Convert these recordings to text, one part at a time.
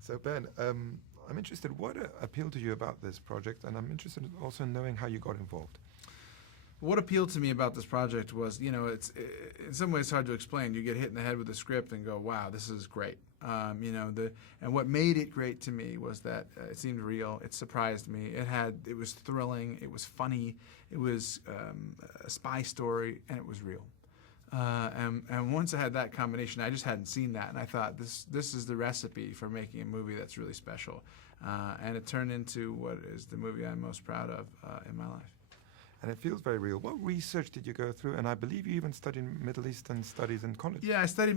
So Ben, I'm interested. What appealed to you about this project, and I'm interested also in knowing how you got involved. What appealed to me about this project was, it's in some ways hard to explain. You get hit in the head with a script and go, "Wow, this is great." And what made it great to me was that it seemed real. It surprised me. It was thrilling. It was funny. It was a spy story, and it was real. And once I had that combination, I just hadn't seen that, and I thought this is the recipe for making a movie that's really special. And it turned into what is the movie I'm most proud of in my life. And it feels very real. What research did you go through? And I believe you even studied Middle Eastern studies in college. Yeah, I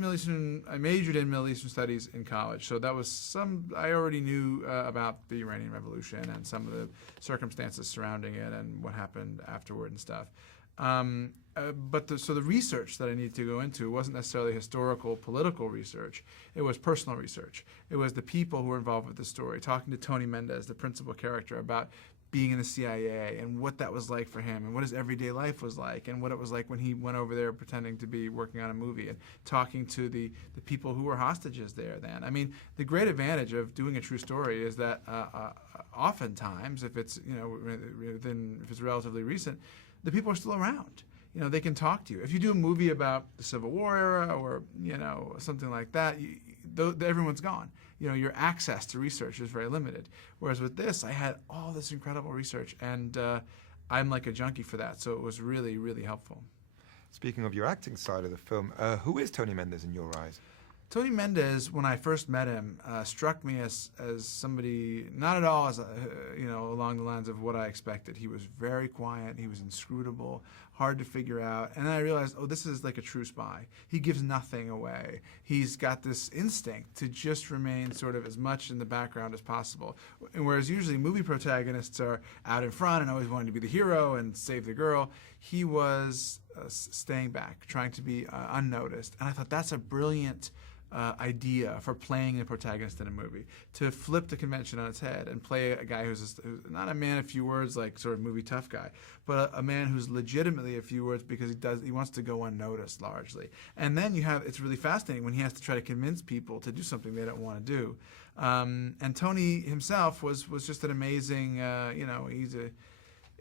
majored in Middle Eastern studies in college. So that was I already knew about the Iranian Revolution and some of the circumstances surrounding it and what happened afterward and stuff. But the research that I needed to go into wasn't necessarily historical, political research. It was personal research. It was the people who were involved with the story, talking to Tony Mendez, the principal character, about being in the CIA and what that was like for him and what his everyday life was like and what it was like when he went over there pretending to be working on a movie and talking to the people who were hostages there then. I mean, the great advantage of doing a true story is that oftentimes, if it's relatively recent, the people are still around. They can talk to you. If you do a movie about the Civil War era or, something like that, everyone's gone. Your access to research is very limited. Whereas with this, I had all this incredible research, and I'm like a junkie for that. So it was really, really helpful. Speaking of your acting side of the film, who is Tony Mendez in your eyes? Tony Mendez, when I first met him, struck me as somebody not at all as along the lines of what I expected. He was very quiet. He was inscrutable, hard to figure out. And then I realized, this is like a true spy. He gives nothing away. He's got this instinct to just remain sort of as much in the background as possible. And whereas usually movie protagonists are out in front and always wanting to be the hero and save the girl, he was staying back, trying to be unnoticed. And I thought that's a brilliant idea for playing the protagonist in a movie, to flip the convention on its head and play a guy who's not a man of few words, like sort of movie tough guy, but a man who's legitimately a few words because he wants to go unnoticed largely. And then it's really fascinating when he has to try to convince people to do something they don't want to do. And Tony himself was just an amazing,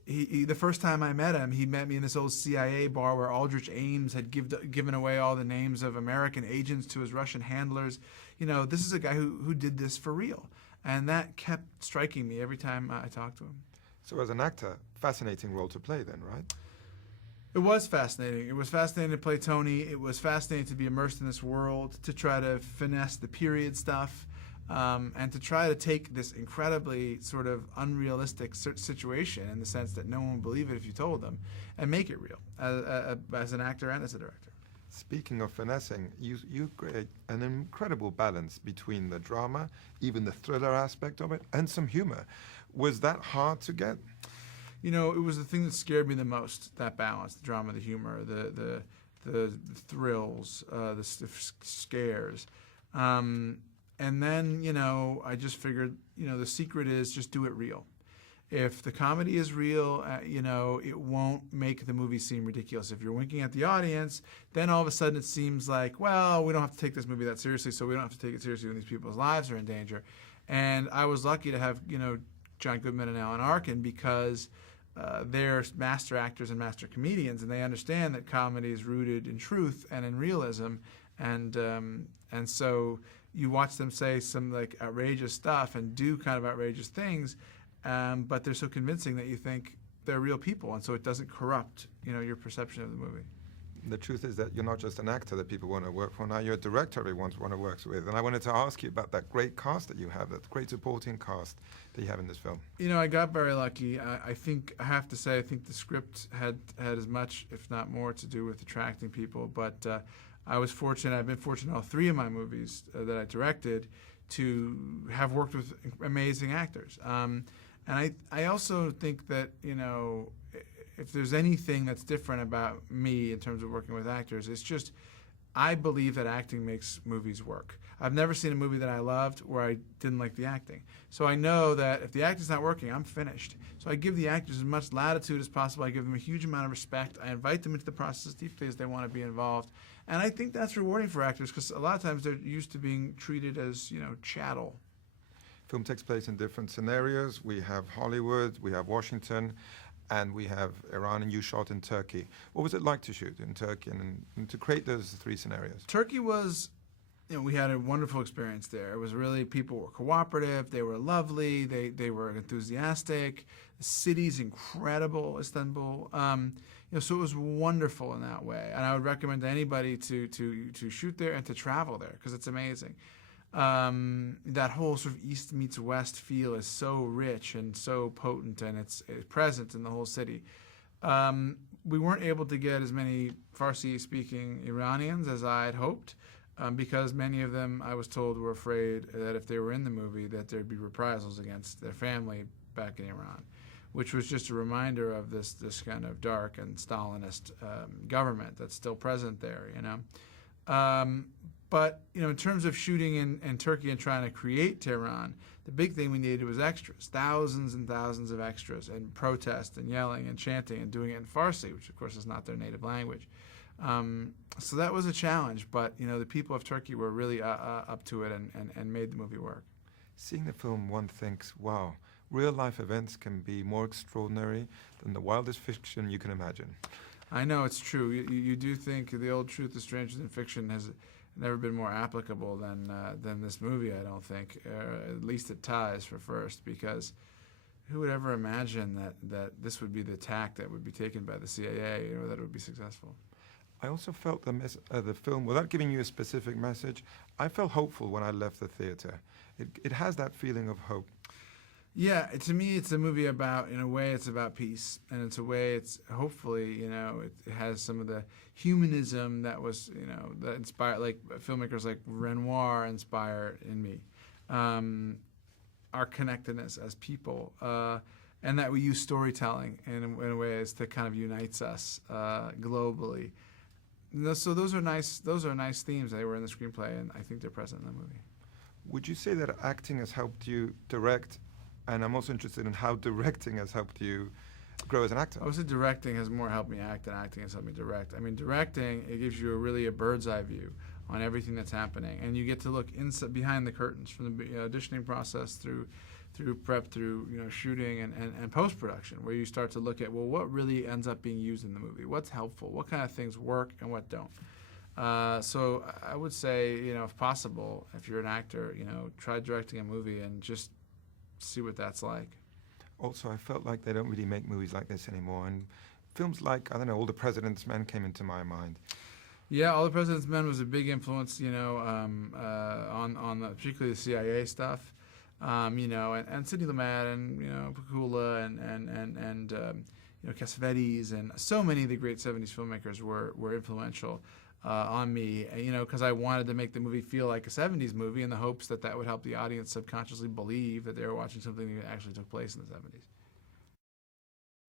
the first time I met him, he met me in this old CIA bar where Aldrich Ames had given away all the names of American agents to his Russian handlers. This is a guy who did this for real. And that kept striking me every time I talked to him. So as an actor, fascinating role to play then, right? It was fascinating. It was fascinating to play Tony. It was fascinating to be immersed in this world, to try to finesse the period stuff. And to try to take this incredibly sort of unrealistic situation in the sense that no one would believe it if you told them, and make it real as an actor and as a director. Speaking of finessing, you create an incredible balance between the drama, even the thriller aspect of it, and some humor. Was that hard to get? It was the thing that scared me the most, that balance, the drama, the humor, the thrills, the scares. And then, I just figured, the secret is just do it real. If the comedy is real, it won't make the movie seem ridiculous. If you're winking at the audience, then all of a sudden it seems like, well, we don't have to take this movie that seriously, so we don't have to take it seriously when these people's lives are in danger. And I was lucky to have, John Goodman and Alan Arkin, because they're master actors and master comedians, and they understand that comedy is rooted in truth and in realism. And so you watch them say some like outrageous stuff and do kind of outrageous things, but they're so convincing that you think they're real people, and so it doesn't corrupt, your perception of the movie. The truth is that you're not just an actor that people want to work for. Now you're a director everyone want to work with. And I wanted to ask you about that great cast that you have, that great supporting cast that you have in this film. I got very lucky. I think I have to say, I think the script had as much, if not more, to do with attracting people. But I was fortunate. I've been fortunate in all three of my movies that I directed to have worked with amazing actors. And I also think that, if there's anything that's different about me in terms of working with actors, it's just I believe that acting makes movies work. I've never seen a movie that I loved where I didn't like the acting. So I know that if the acting's not working, I'm finished. So I give the actors as much latitude as possible. I give them a huge amount of respect. I invite them into the process as deeply as they want to be involved. And I think that's rewarding for actors, because a lot of times they're used to being treated as, chattel. Film takes place in different scenarios. We have Hollywood, we have Washington, and we have Iran, and you shot in Turkey. What was it like to shoot in Turkey and to create those three scenarios? Turkey was, we had a wonderful experience there. It was really, people were cooperative, they were lovely, they were enthusiastic. The city's incredible, Istanbul. So it was wonderful in that way. And I would recommend to anybody to shoot there and to travel there, because it's amazing. That whole sort of East meets West feel is so rich and so potent, and it's present in the whole city. We weren't able to get as many Farsi-speaking Iranians as I had hoped, because many of them, I was told, were afraid that if they were in the movie that there'd be reprisals against their family back in Iran, which was just a reminder of this kind of dark and Stalinist government that's still present there, But in terms of shooting in Turkey and trying to create Tehran, the big thing we needed was extras, thousands and thousands of extras, and protest and yelling and chanting and doing it in Farsi, which of course is not their native language. So that was a challenge, but the people of Turkey were really up to it and made the movie work. Seeing the film, one thinks, wow, real-life events can be more extraordinary than the wildest fiction you can imagine. I know, it's true. You do think the old truth is stranger than fiction has never been more applicable than this movie, I don't think. At least it ties for first, because who would ever imagine that this would be the tack that would be taken by the CIA, that it would be successful? I also felt the film, without giving you a specific message, I felt hopeful when I left the theater. It has that feeling of hope. Yeah, to me, it's a movie about, in a way, it's about peace, and it's a way, it's hopefully, it has some of the humanism that was, that inspired, like filmmakers like Renoir inspired in me, our connectedness as people, and that we use storytelling in a way as to kind of unites us globally. So those are nice themes. They were in the screenplay, and I think they're present in the movie. Would you say that acting has helped you direct? And I'm also interested in how directing has helped you grow as an actor. I would say directing has more helped me act than acting has helped me direct. I mean, directing, it gives you a bird's eye view on everything that's happening, and you get to look behind the curtains, from the auditioning process through prep, through shooting and post-production, where you start to look at, well, what really ends up being used in the movie? What's helpful? What kind of things work and what don't? So I would say, if possible, if you're an actor, try directing a movie and just see what that's like. Also, I felt like they don't really make movies like this anymore, and films like, I don't know, All the President's Men came into my mind. Yeah, All the President's Men was a big influence, on particularly the CIA stuff, and Sidney Lumet and Pakula and Cassavetes, and so many of the great '70s filmmakers were influential on me, because I wanted to make the movie feel like a '70s movie, in the hopes that would help the audience subconsciously believe that they were watching something that actually took place in the '70s.